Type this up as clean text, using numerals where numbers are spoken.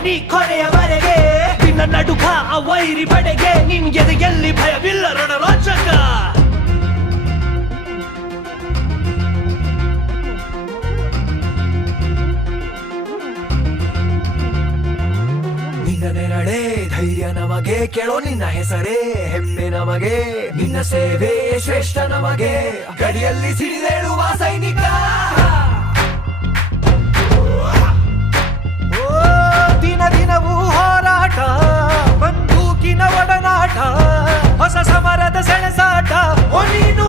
ನೀ ಕೊನೆಯವರೆಗೆ ನಿನ್ನ ನಡುಕ ಆ ವೈರಿ ಬಡೆಗೆ ನಿನ್ಗೆದೆ ಎಲ್ಲಿ ಭಯವಿಲ್ಲ ರಣರೋಚಕ ನಿನ್ನ ನೆರಳೆ ಧೈರ್ಯ ನಮಗೆ ಕೇಳೋ ನಿನ್ನ ಹೆಸರೇ ಹೆಮ್ಮೆ ನಮಗೆ ನಿನ್ನ ಸೇವೆ ಶ್ರೇಷ್ಠ ನಮಗೆ ಗಡಿಯಲ್ಲಿ ಸಿಡಿದೇಳುವ ಸೈನಿಕ ದಿನ ದಿನವೂ ಹೋರಾಟ ಬಂದೂಕಿನ ಒಡನಾಟ ಹೊಸ ಸಮರದ ಸೆಣಸಾಟ ನೀನು